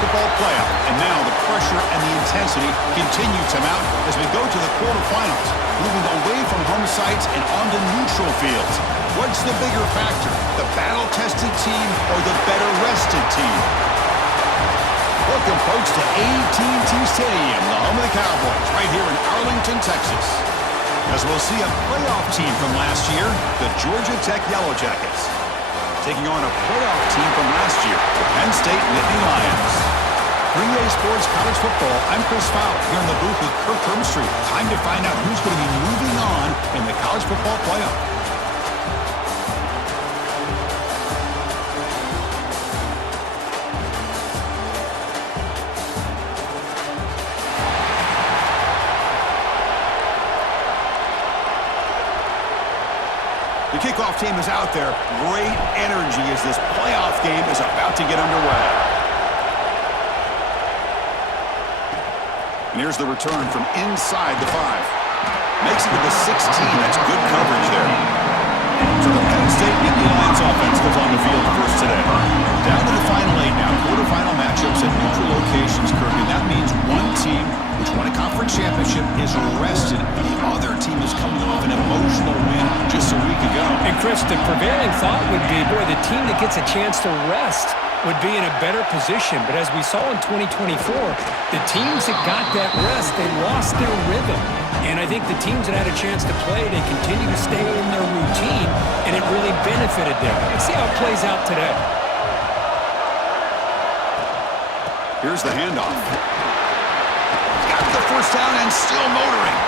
football playoff. And now the pressure and the intensity continue to mount as we go to the quarterfinals, moving away from home sites and onto neutral fields. What's the bigger factor, the battle-tested team or the better-rested team? Welcome, folks, to AT&T Stadium, the home of the Cowboys, right here in Arlington, Texas. As we'll see a playoff team from last year, the Georgia Tech Yellow Jackets, taking on a playoff team from last year, the Penn State Nittany Lions. 3A Sports College Football, I'm Chris Fowler, here in the booth with Kirk Hermstreet. Time to find out who's going to be moving on in the college football playoff. The kickoff team is out there. Great energy as this playoff game is about to get underway. And here's the return from inside the 5. Makes it to the 16. That's good coverage there. So the Penn State Nittany Lions offense goes on the field first today. Down to the final 8 now. Quarterfinal matchups at neutral locations, Kirk. And that means one team which won a conference championship is rested. The other team is coming off an emotional win just a week ago. And Chris, the prevailing thought would be, boy, the team that gets a chance to rest would be in a better position. But as we saw in 2024, the teams that got that rest, they lost their rhythm. And I think the teams that had a chance to play, they continue to stay in their routine, and it really benefited them. Let's see how it plays out today. Here's the handoff. Got the first down and still motoring.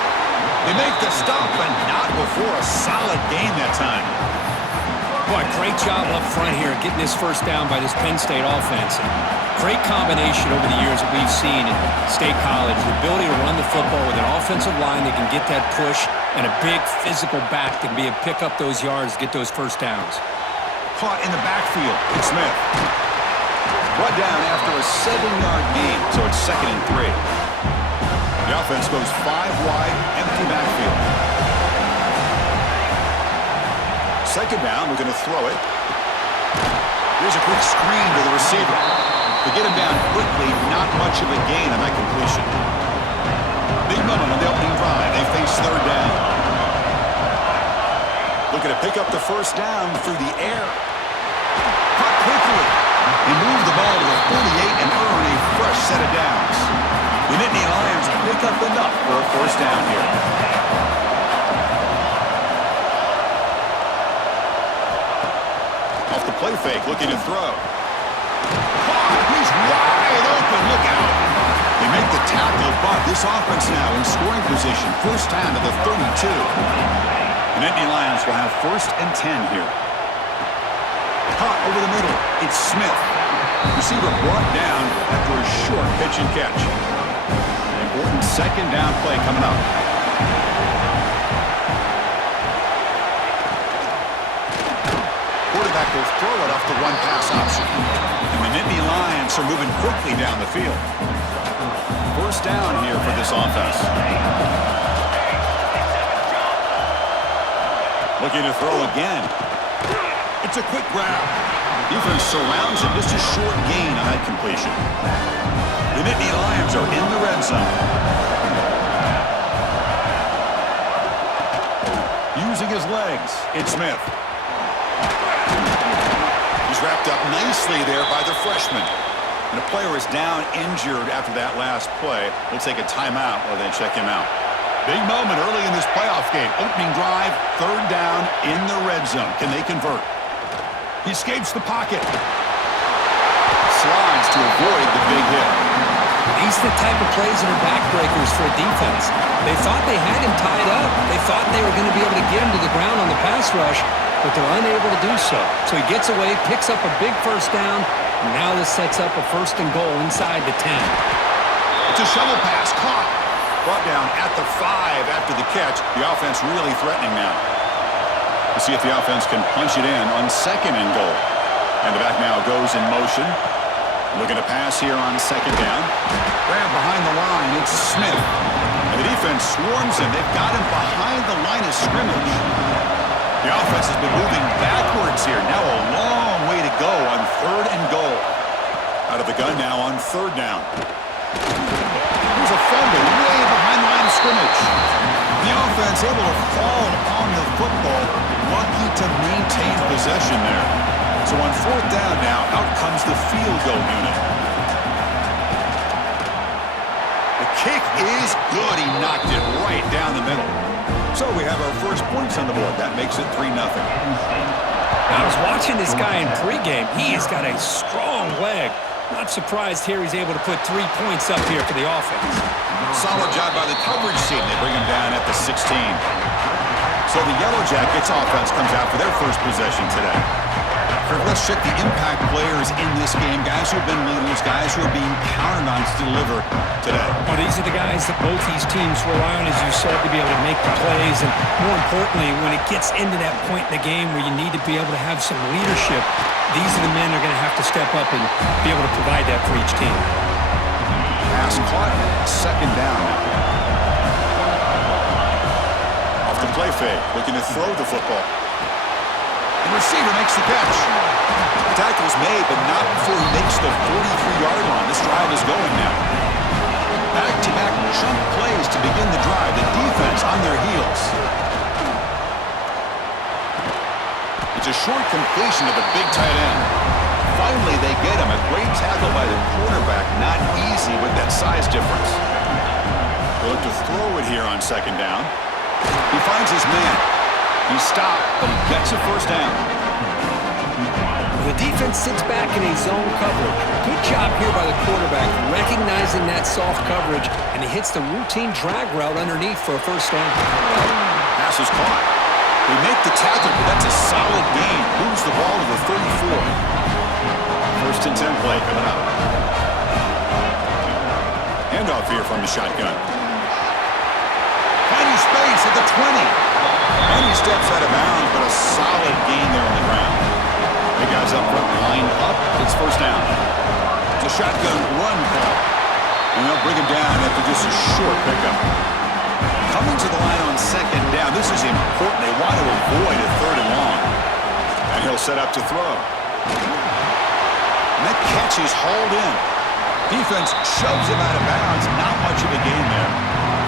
They make the stop, but not before a solid gain that time. Boy, great job up front here getting this first down by this Penn State offense. Great combination over the years that we've seen in State College. The ability to run the football with an offensive line that can get that push and a big physical back that can be able to pick up those yards, get those first downs. Caught in the backfield. It's Smith. Brought down after a 7-yard gain, so it's 2nd and 3. The offense goes 5 wide, empty backfield. 2nd down, we're going to throw it. Here's a quick screen to the receiver. To get him down quickly, not much of a gain on that completion. Big moment on the opening drive. They face 3rd down. Looking to pick up the first down through the air. Caught quickly. He moved the ball to the 48 and earn a fresh set of downs. The Nittany Lions pick up enough for a first down here. Off the play fake, looking to throw. He's wide open. Look out. They make the tackle, but this offense now in scoring position. First down to the 32. The Nittany Lions will have 1st and 10 here. Caught over the middle. It's Smith. Receiver brought down after a short pitch and catch. An important 2nd down play coming up. Quarterback will throw it off the one-pass option. And the Nittany Lions are moving quickly down the field. First down here for this offense. Looking to throw again. It's a quick grab. Defense surrounds it. Just a short gain on that completion. The Nittany Lions are in the red zone. Using his legs, it's Smith. He's wrapped up nicely there by the freshman. And a player is down injured after that last play. We'll take a timeout while they check him out. Big moment early in this playoff game. Opening drive, 3rd down in the red zone. Can they convert? He escapes the pocket. Slides to avoid the big hit. These are the type of plays that are backbreakers for a defense. They thought they had him tied up. They thought they were going to be able to get him to the ground on the pass rush, but they're unable to do so. So he gets away, picks up a big first down, and now this sets up a 1st and goal inside the 10. It's a shovel pass, caught. Brought down at the 5 after the catch. The offense really threatening now. We'll see if the offense can punch it in on 2nd and goal. And the back now goes in motion. Looking to pass here on 2nd down. Grab behind the line. It's Smith. And the defense swarms him. They've got him behind the line of scrimmage. The offense has been moving backwards here. Now a long way to go on 3rd and goal. Out of the gun now on third down. Here's a fumble way behind the line of scrimmage. The offense able to fall on the football, lucky to maintain possession there. So on fourth down now, out comes the field goal unit. The kick is good. He knocked it right down the middle. So we have our first points on the board. That makes it 3-0. I was watching this guy in pregame. He has got a strong leg. Not surprised here he's able to put 3 points up here for the offense. Solid job by the coverage team. They bring him down at the 16. So the Yellow Jackets offense comes out for their first possession today. Kirk, let's check the impact players in this game. Guys who have been leaders, guys who are being counted on to deliver today. Well, these are the guys that both these teams rely on, as you said, to be able to make the plays. And more importantly, when it gets into that point in the game where you need to be able to have some leadership, these are the men that are going to have to step up and be able to provide that for each team. Pass caught. Second down now. Off the play fake. Looking to throw the football. The receiver makes the catch. Tackle's made, but not before he makes the 43-yard line. This drive is going now. Back-to-back chunk plays to begin the drive. The defense on their heels. It's a short completion of the big tight end. Finally, they get him. A great tackle by the quarterback. Not easy with that size difference. They'll look to throw it here on second down. He finds his man. He stopped, but he gets a first down. The defense sits back in a zone coverage. Good job here by the quarterback, recognizing that soft coverage, and he hits the routine drag route underneath for a first down. Pass is caught. They make the tackle, but that's a solid gain. Moves the ball to the 34. First and 10 play coming up. Handoff here from the shotgun. Finding space at the 20. And he steps out of bounds, but a solid gain there on the ground. The guys up front lined up. It's first down. It's a shotgun run call. And they'll bring him down after just a short pickup. Coming to the line on second down. This is important. They want to avoid a third and long. And he'll set up to throw. And that catch is hauled in. Defense shoves him out of bounds. Not much of a gain there.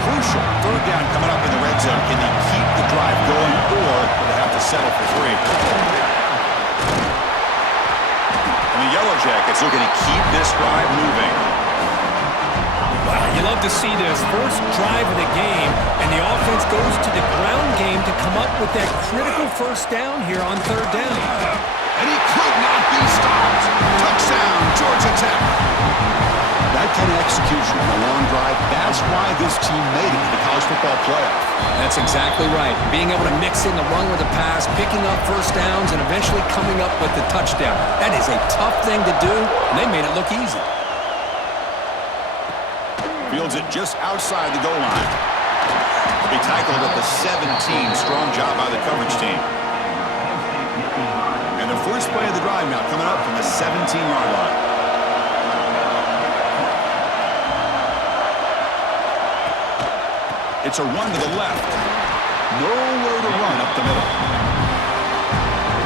Crucial. Third down coming up in the red zone. Can they keep the drive going, or will they have to settle for 3? And the Yellow Jackets looking to keep this drive moving. Wow, you love to see this. First drive of the game, and the offense goes to the ground game to come up with that critical first down here on third down. And he could not be stopped. Touchdown, Georgia Tech. That kind of execution on a long drive, that's why this team made it to the college football playoff. That's exactly right. Being able to mix in the run with the pass, picking up first downs, and eventually coming up with the touchdown. That is a tough thing to do, and they made it look easy. Fields it just outside the goal line. He tackled at the 17. Strong job by the coverage team. And the first play of the drive now coming up from the 17-yard line. It's a run to the left. Nowhere to run up the middle.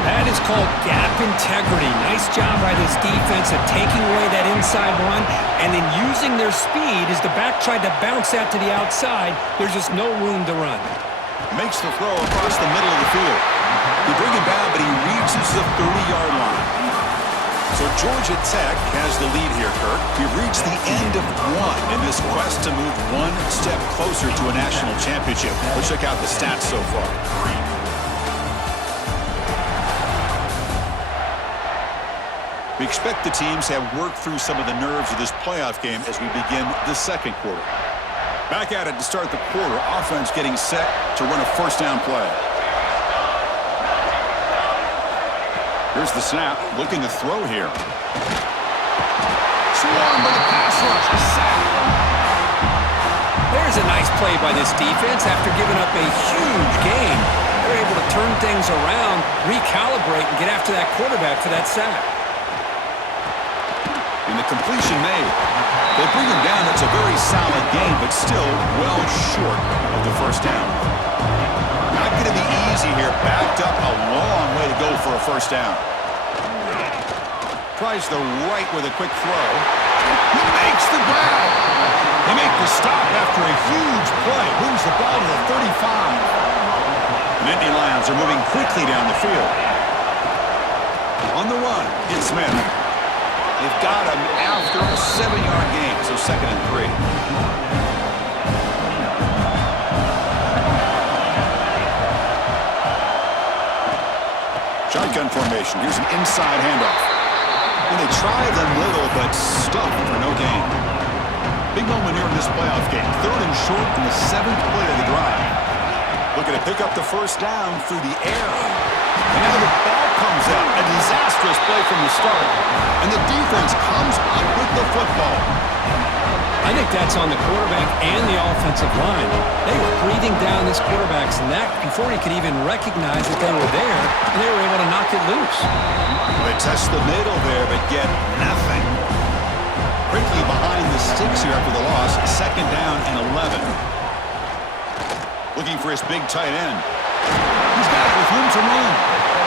That is called gap integrity. Nice job by this defense of taking away that inside run and then using their speed as the back tried to bounce that to the outside. There's just no room to run. Makes the throw across the middle of the field. They bring him down, but he reaches the 30-yard line. So Georgia Tech has the lead here, Kirk. We've reached the end of one in this quest to move one step closer to a national championship. Let's check out the stats so far. We expect the teams to have worked through some of the nerves of this playoff game as we begin the second quarter. Back at it to start the quarter. Offense getting set to run a first down play. Here's the snap. Looking to throw here. Swarmed by the pass rush. Sack. There's a nice play by this defense after giving up a huge gain. They're able to turn things around, recalibrate, and get after that quarterback for that sack. And the completion made. They bring him down. That's a very solid gain, but still well short of the first down. Not going to be easy here. Backed up a long way to go for a first down. Tries the right with a quick throw. He makes the grab. They make the stop after a huge play. Moves the ball to the 35. The Nittany Lions are moving quickly down the field. On the run, it's Smith. They've got him after a 7-yard gain, so 2nd and 3. Shotgun formation. Here's an inside handoff. And they try the middle, but stuck for no gain. Big moment here in this playoff game. 3rd and short in the 7th play of the drive. Looking to pick up the first down through the air. And now the ball comes out. A disastrous play from the start. And the defense comes up with the football. I think that's on the quarterback and the offensive line. They were breathing down this quarterback's neck before he could even recognize that they were there, and they were able to knock it loose. They test the middle there, but get nothing. Quickly behind the sticks here after the loss. 2nd down and 11. Looking for his big tight end. He's got it with room to run.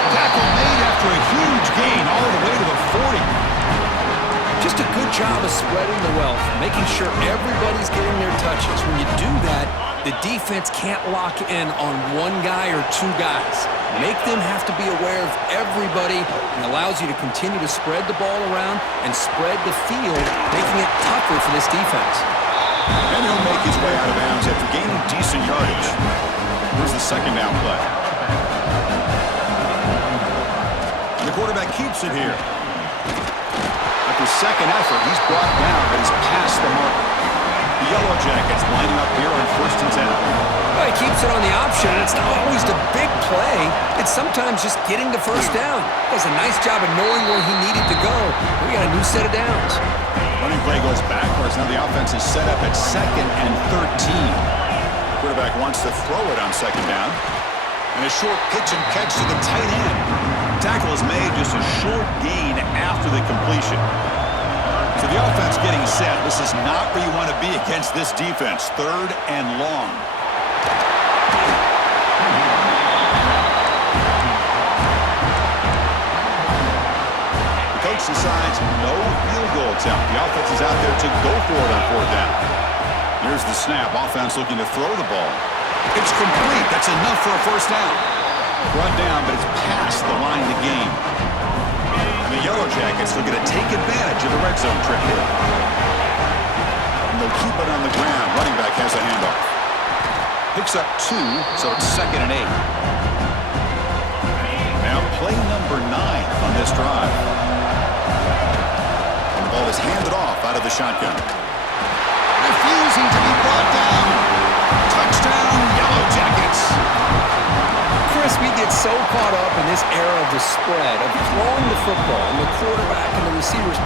Tackle made after a huge gain all the way to the 40. Just a good job of spreading the wealth, making sure everybody's getting their touches. When you do that, the defense can't lock in on one guy or two guys. Make them have to be aware of everybody and allows you to continue to spread the ball around and spread the field, making it tougher for this defense. And he'll make his way out of bounds after gaining decent yardage. Here's the 2nd down play. And the quarterback keeps it here. After 2nd effort, he's brought down, but he's past the mark. The Yellow Jackets lining up here on 1st and 10. Well, he keeps it on the option, and it's not always the big play. It's sometimes just getting the first down. Does a nice job of knowing where he needed to go. We got a new set of downs. Running play goes backwards. Now the offense is set up at 2nd and 13. Quarterback wants to throw it on 2nd down. And a short pitch and catch to the tight end. Tackle is made, just a short gain after the completion. So the offense getting set. This is not where you want to be against this defense. 3rd and long. The coach decides no field goal attempt. The offense is out there to go for it on 4th down. Here's the snap. Offense looking to throw the ball. It's complete. That's enough for a first down. Brought down, but it's past the line to gain. And the Yellow Jackets looking to take advantage of the red zone trip here. And they'll keep it on the ground. Running back has a handoff. Picks up 2, so it's 2nd and 8. Now play number 9 on this drive. And the ball is handed off out of the shotgun. Refusing to be brought down. Touchdown, Yellow Jackets. Chris, we get so caught up in this era of the spread, of throwing the football and the quarterback and the receivers.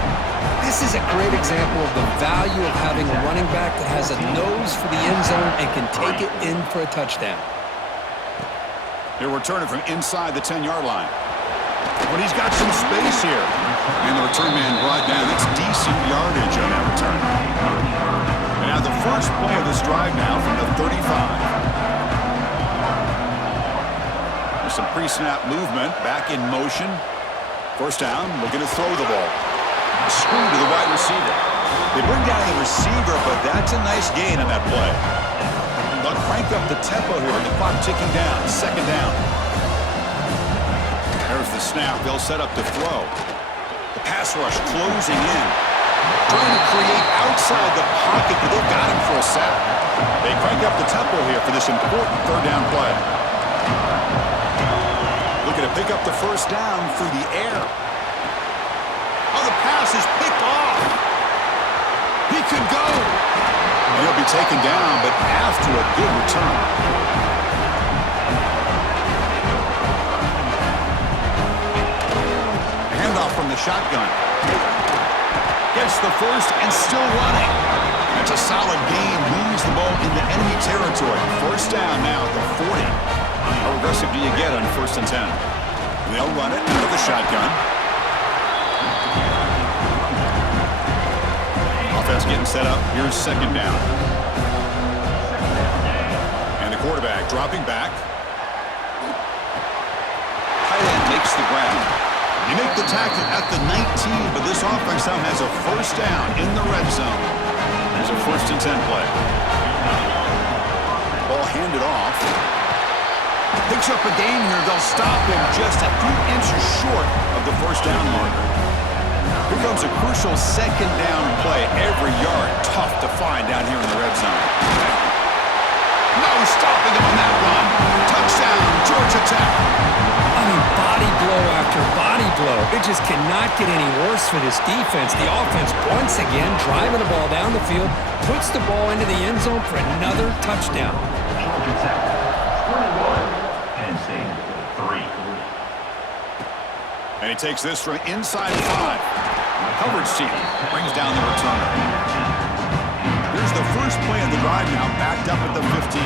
This is a great example of the value of having a running back that has a nose for the end zone and can take it in for a touchdown. They're returning from inside the 10-yard line. But he's got some space here. And the return man brought down. That's decent yardage on that return. And now the first play of this drive now from the 35. There's some pre-snap movement. Back in motion. First down, looking to throw the ball. Screen to the wide receiver. They bring down the receiver, but that's a nice gain on that play. They'll crank up the tempo here, and the clock ticking down. 2nd down. There's the snap. They'll set up to throw. The pass rush closing in. Trying to create outside the pocket, but they've got him for a sack. They crank up the tempo here for this important 3rd down play. Looking to pick up the first down through the air. Oh, the pass is picked off. He could go. And he'll be taken down, but after a good return. A handoff from the shotgun. Gets the first and still running. That's a solid gain. Moves the ball into enemy territory. First down now at the 40. How aggressive do you get on 1st and 10? They'll run it out of the shotgun. Offense getting set up. Here's 2nd down. And the quarterback dropping back. Tight end makes the grab. He make the tackle at the 19, but this offense now has a first down in the red zone. There's a 1st and 10 play. Ball handed off. Picks up a gain here. They'll stop him just a few inches short of the first down marker. Here comes a crucial 2nd down play. Every yard tough to find down here in the red zone. No stopping him on that run. Touchdown, Georgia Tech. I mean, body blow after body blow. It just cannot get any worse for this defense. The offense, once again, driving the ball down the field, puts the ball into the end zone for another touchdown. Georgia Tech, 21, Penn State, 3. And he takes this from inside 5. Coverage team brings down the returner. Here's the first play of the drive now, backed up at the 15.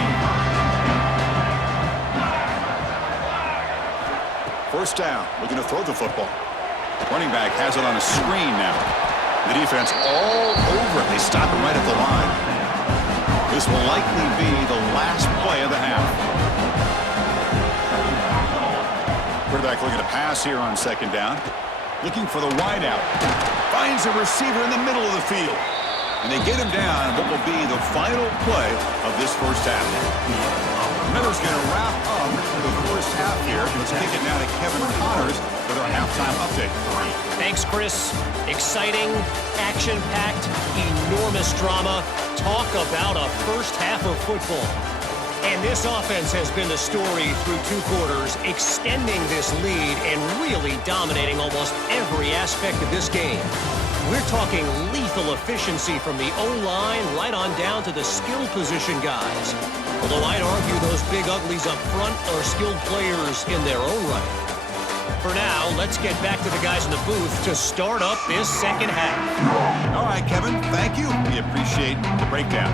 First down, looking to throw the football. Running back has it on a screen now. The defense all over it. They stop him right at the line. This will likely be the last play of the half. Quarterback looking to pass here on 2nd down. Looking for the wideout. Finds a receiver in the middle of the field. And they get him down what will be the final play of this first half. Miller's going to wrap up the first half here. Let's kick it now to Kevin Connors with our halftime update. Thanks, Chris. Exciting, action-packed, enormous drama. Talk about a first half of football. And this offense has been the story through 2 quarters, extending this lead and really dominating almost every aspect of this game. We're talking lethal efficiency from the O-line right on down to the skill position guys. Although I'd argue those big uglies up front are skilled players in their own right. For now, let's get back to the guys in the booth to start up this second half. All right, Kevin, thank you. We appreciate the breakdown.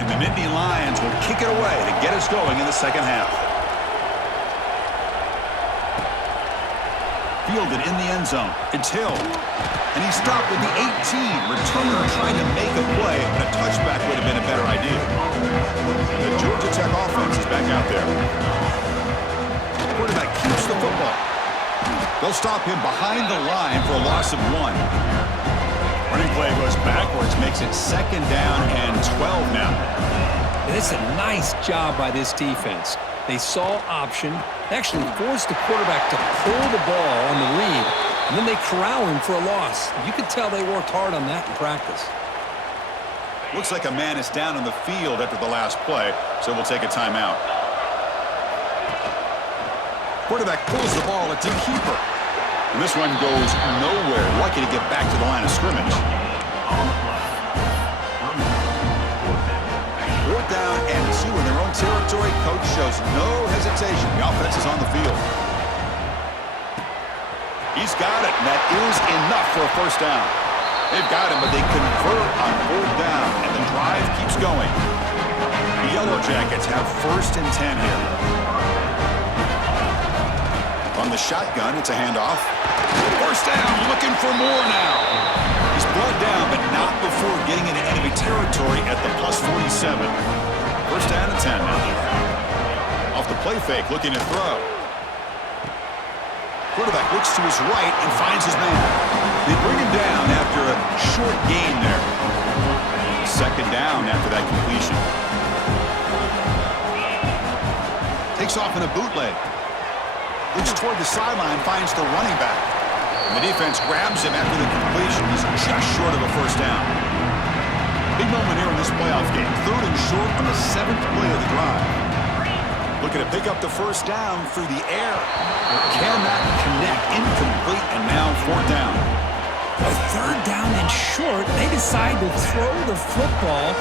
And the Nittany Lions will kick it away to get us going in the second half. Fielded in the end zone. It's Hill. And he stopped with the 18. Returner trying to make a play, but a touchback would have been a better idea. The Georgia Tech offense is back out there. The quarterback keeps the football. They'll stop him behind the line for a loss of 1. Running play goes backwards, makes it 2nd down and 12 now. And it's a nice job by this defense. They saw option, actually forced the quarterback to pull the ball on the lead, and then they corral him for a loss. You could tell they worked hard on that in practice. Looks like a man is down on the field after the last play, so we'll take a timeout. Quarterback pulls the ball, it's a keeper. And this one goes nowhere. Lucky to get back to the line of scrimmage. 4th down and 2 in their own territory. Coach shows no hesitation. The offense is on the field. He's got it, and that is enough for a first down. They've got him, but they convert on 4th down, and the drive keeps going. The Yellow Jackets have 1st and 10 here. On the shotgun, it's a handoff. First down, looking for more now. He's brought down, but not before getting into enemy territory at the +47. First down and 10 now. Off the play fake, looking to throw. Quarterback looks to his right and finds his man. They bring him down after a short gain there. 2nd down after that completion. Takes off in a bootleg. Looks toward the sideline, finds the running back. And the defense grabs him after the completion. He's just short of a first down. Big moment here in this playoff game. 3rd and short on the 7th play of the drive. Looking to pick up the first down through the air. Cannot connect. Incomplete, and now 4th down. A 3rd down and short, they decide to throw the football,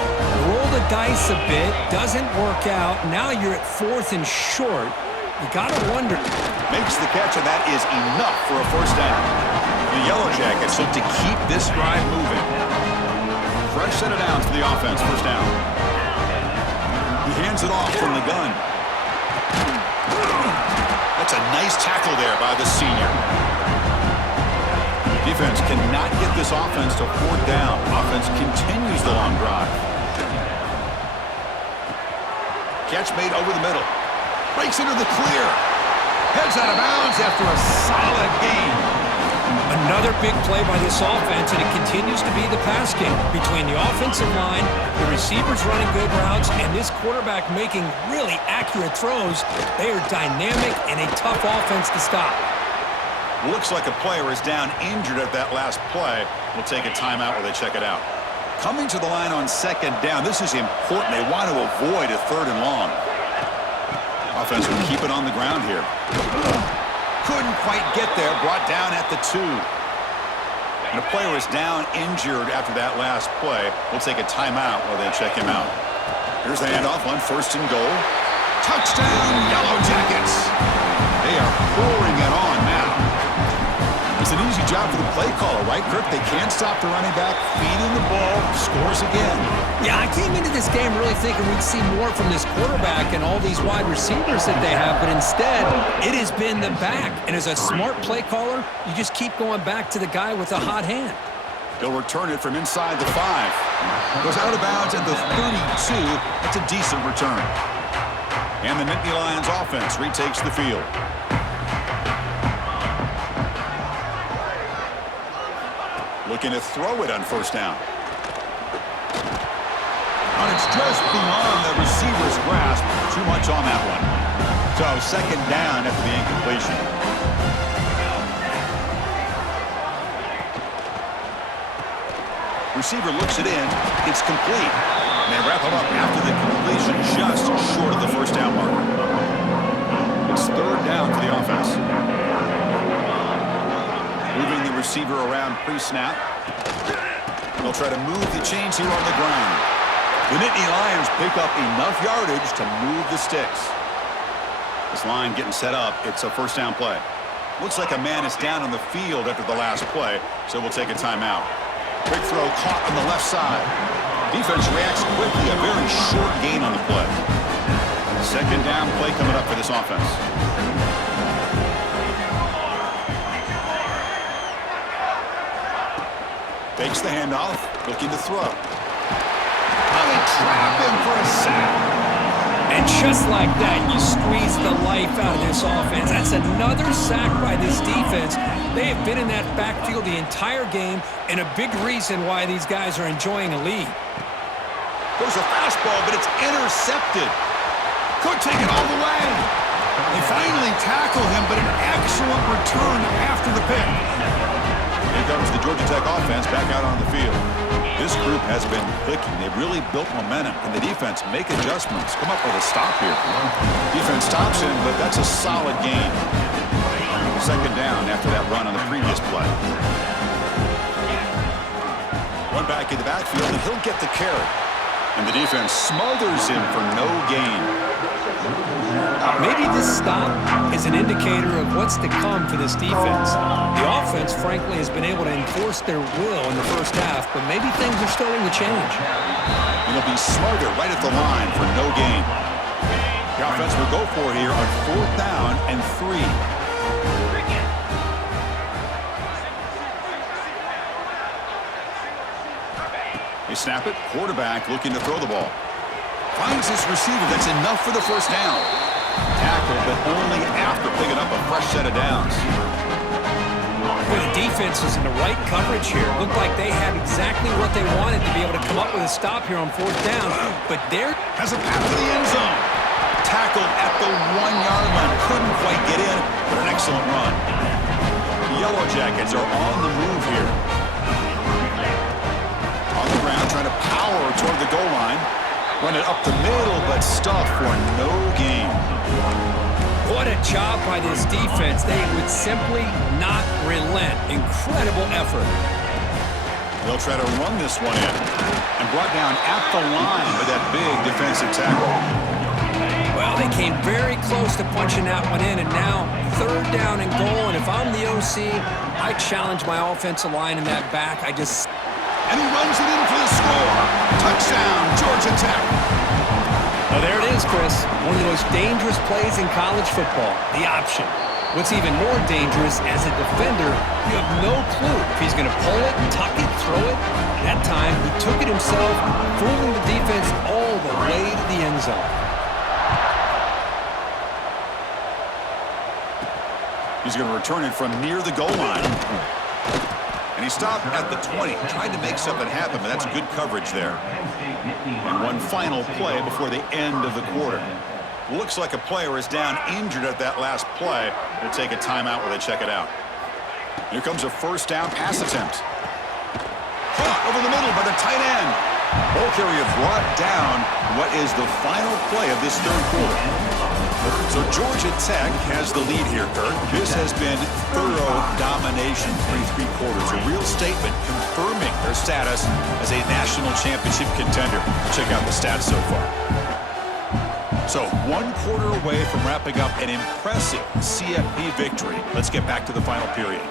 roll the dice a bit, doesn't work out. Now you're at 4th and short. You gotta wonder. Makes the catch, and that is enough for a first down. The Yellow Jackets look to keep this drive moving. Fresh set of downs for the offense, first down. He hands it off from the gun. That's a nice tackle there by the senior. Defense cannot get this offense to 4th down. Offense continues the long drive. Catch made over the middle. Breaks into the clear. Heads out of bounds after a solid gain. Another big play by this offense, and it continues to be the pass game between the offensive line, the receivers running good routes, and this quarterback making really accurate throws. They are dynamic and a tough offense to stop. Looks like a player is down injured at that last play. We'll take a timeout while they check it out. Coming to the line on second down, this is important. They want to avoid a 3rd and long. Offense will keep it on the ground here. Couldn't quite get there, brought down at the 2. And a player is down injured after that last play. We'll take a timeout while they check him out. Here's the handoff on 1st and goal. Touchdown, Yellow Jackets! They are pouring it on now. It's an easy job for the play caller, right, Kirk? They can't stop the running back, feeding the ball, scores again. Yeah, I came into this game really thinking we'd see more from this quarterback and all these wide receivers that they have, but instead, it has been the back. And as a smart play caller, you just keep going back to the guy with a hot hand. He'll return it from inside the 5. Goes out of bounds at the 32. That's a decent return. And the Nittany Lions offense retakes the field. Looking to throw it on 1st down. And it's just beyond the receiver's grasp. Too much on that one. So 2nd down after the incompletion. Receiver looks it in. It's complete. And they wrap it up after the completion, just short of the 1st down marker. It's 3rd down for the offense. Moving the receiver around pre-snap. They'll try to move the chains here on the ground. The Nittany Lions pick up enough yardage to move the sticks. This line getting set up. It's a 1st down play. Looks like a man is down on the field after the last play, so we'll take a timeout. Quick throw caught on the left side. Defense reacts quickly. A very short gain on the play. 2nd down play coming up for this offense. Takes the handoff, looking to throw. Oh, they trap him for a sack. And just like that, you squeeze the life out of this offense. That's another sack by this defense. They have been in that backfield the entire game, and a big reason why these guys are enjoying a lead. Goes a fastball, but it's intercepted. Could take it all the way. They finally tackle him, but an excellent return after the pick. Here comes the Georgia Tech offense back out on the field. This group has been clicking. They've really built momentum. Can the defense make adjustments? Come up with a stop here. Defense stops him, but that's a solid gain. 2nd down after that run on the previous play. One back in the backfield, and he'll get the carry. And the defense smothers him for no gain. Maybe this stop is an indicator of what's to come for this defense. The offense, frankly, has been able to enforce their will in the 1st half, but maybe things are starting to change. It'll be smothered right at the line for no gain. The offense will go for it here on 4th down and 3. They snap it. Quarterback looking to throw the ball. Finds his receiver. That's enough for the 1st down. Tackle, but only after picking up a fresh set of downs. Well, the defense is in the right coverage here. Looked like they had exactly what they wanted to be able to come up with a stop here on 4th down. But there has a path to the end zone. Tackled at the 1-yard line. Couldn't quite get in, but an excellent run. The Yellow Jackets are on the move here. On the ground, trying to power toward the goal line. Run it up the middle, but stuff for no gain. What a job by this defense. They would simply not relent. Incredible effort. They'll try to run this one in. And brought down at the line with that big defensive tackle. Well, they came very close to punching that one in, and now 3rd down and goal. And if I'm the OC, I challenge my offensive line in that back. And he runs it in for the score. Touchdown, Georgia Tech. Well, there it is, Chris. One of the most dangerous plays in college football, the option. What's even more dangerous, as a defender, you have no clue if he's going to pull it, tuck it, throw it. That time, he took it himself, fooling the defense all the way to the end zone. He's going to return it from near the goal line. And he stopped at the 20, tried to make something happen, but that's good coverage there. And one final play before the end of the quarter. Looks like a player is down injured at that last play. They'll take a timeout where they check it out. Here comes a first down pass attempt. Caught over the middle by the tight end. Ball carrier brought down. What is the final play of this third quarter? So Georgia Tech has the lead here, Kurt. This has been thorough domination through 3 quarters. A real statement confirming their status as a national championship contender. Check out the stats so far. So 1 quarter away from wrapping up an impressive CFP victory. Let's get back to the final period.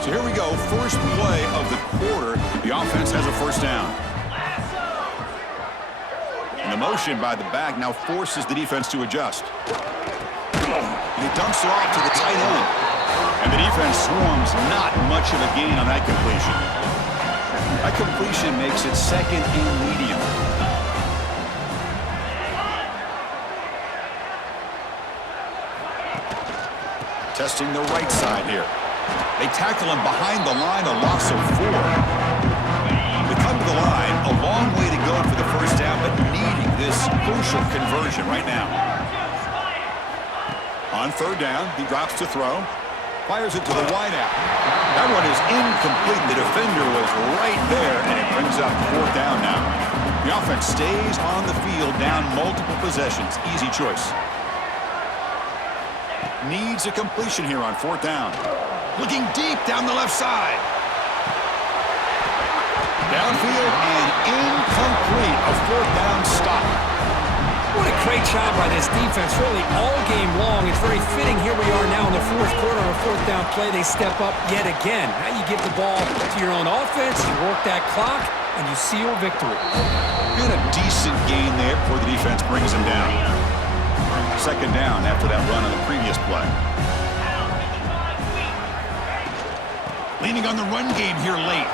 So here we go. First play of the quarter. The offense has a first down. And the motion by the back now forces the defense to adjust. And he dumps it off to the tight end. And the defense swarms. Not much of a gain on that completion. That completion makes it second and medium. Testing the right side here. They tackle him behind the line, a loss of 4. They come to the line, a long way to go for the first down, but needing this crucial conversion right now. On third down, he drops to throw. Fires it to the wideout. That one is incomplete. The defender was right there, and it brings up 4th down now. The offense stays on the field, down multiple possessions. Easy choice. Needs a completion here on 4th down. Looking deep down the left side. Downfield and incomplete. A 4th down stop. What a great job by this defense, really all game long. It's very fitting. Here we are now in the 4th quarter on a 4th down play. They step up yet again. Now you give the ball to your own offense, you work that clock, and you seal victory. Been a decent gain there before the defense brings him down. Second down after that run on the previous play. Leaning on the run game here late.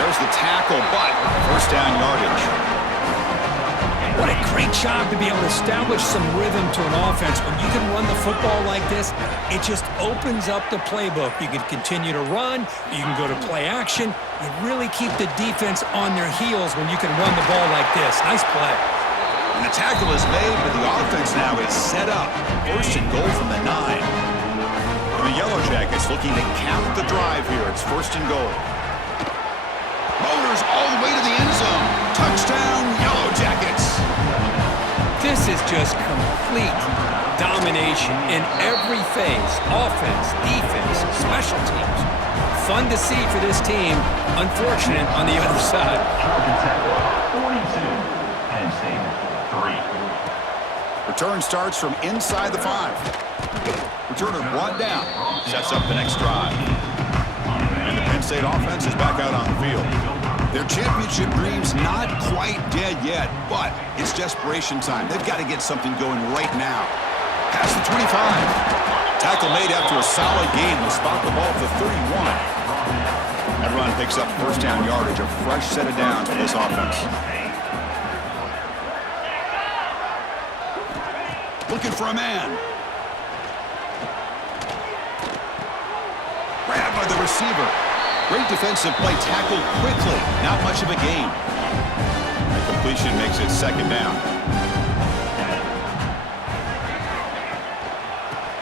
There's the tackle, but first down yardage. What a great job to be able to establish some rhythm to an offense. When you can run the football like this, it just opens up the playbook. You can continue to run. You can go to play action. You really keep the defense on their heels when you can run the ball like this. Nice play. And the tackle is made, but the offense now is set up. First and goal from the 9. And the Yellow Jackets looking to cap the drive here. It's first and goal. Motors all the way to the end zone. Touchdown, Yellow Jackets. This is just complete domination in every phase. Offense, defense, special teams. Fun to see for this team. Unfortunate on the other side. 42. Penn State 3. Return starts from inside the 5. Returner brought down. Sets up the next drive. And the Penn State offense is back out on the field. Their championship dreams not quite dead yet, but it's desperation time. They've got to get something going right now. Past the 25. Tackle made after a solid gain. They'll spot the ball at the 31. That run picks up first down yardage. A fresh set of downs for this offense. Looking for a man. Grabbed by the receiver. Great defensive play, tackled quickly. Not much of a gain. The completion makes it second down.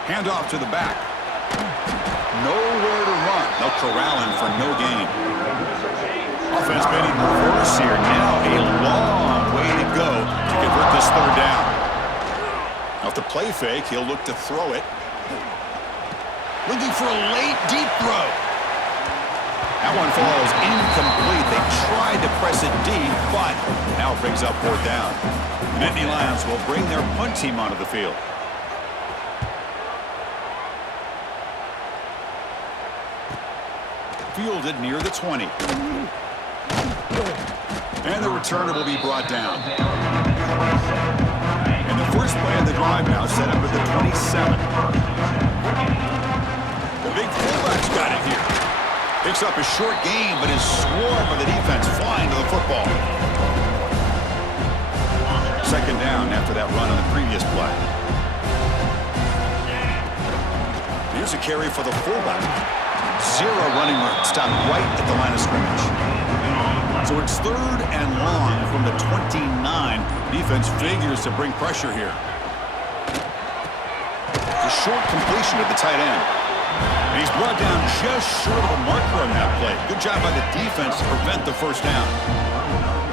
Handoff to the back. Nowhere to run. They'll corral him for no gain. Offense made it reverse here. Now a long way to go to convert this third down. Off the play fake, he'll look to throw it. Looking for a late deep throw. That one falls incomplete. They tried to press it deep, but now it brings up 4th down. The Nittany Lions will bring their punt team onto the field. Fielded near the 20. And the returner will be brought down. And the first play of the drive now set up at the 27. The big fullback's got it here. Picks up a short gain, but is swarmed by the defense flying to the football. Second down after that run on the previous play. Here's a carry for the fullback. Zero running room. Stopped right at the line of scrimmage. So it's 3rd and long from the 29. Defense figures to bring pressure here. A short completion to the tight end. And he's brought down just short of a marker on that play. Good job by the defense to prevent the first down.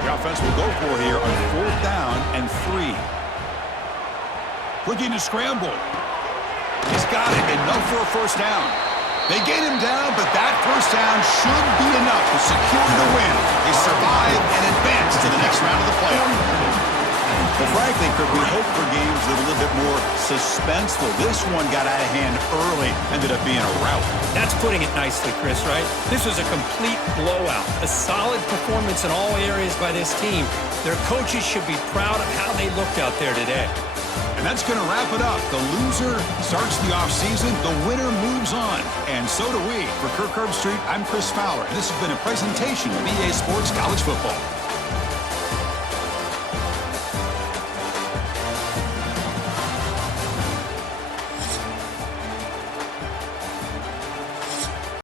The offense will go for here on 4th down and 3. Looking to scramble. He's got it. Enough for a first down. They get him down, but that first down should be enough to secure the win. They survive and advance to the next round of the playoffs. Well, frankly, Kirk, we hope for games that are a little bit more suspenseful. This one got out of hand early, ended up being a rout. That's putting it nicely, Chris, right? This was a complete blowout. A solid performance in all areas by this team. Their coaches should be proud of how they looked out there today. And that's going to wrap it up. The loser starts the offseason. The winner moves on. And so do we. For Kirk Herbstreit, I'm Chris Fowler. And this has been a presentation of EA Sports College Football.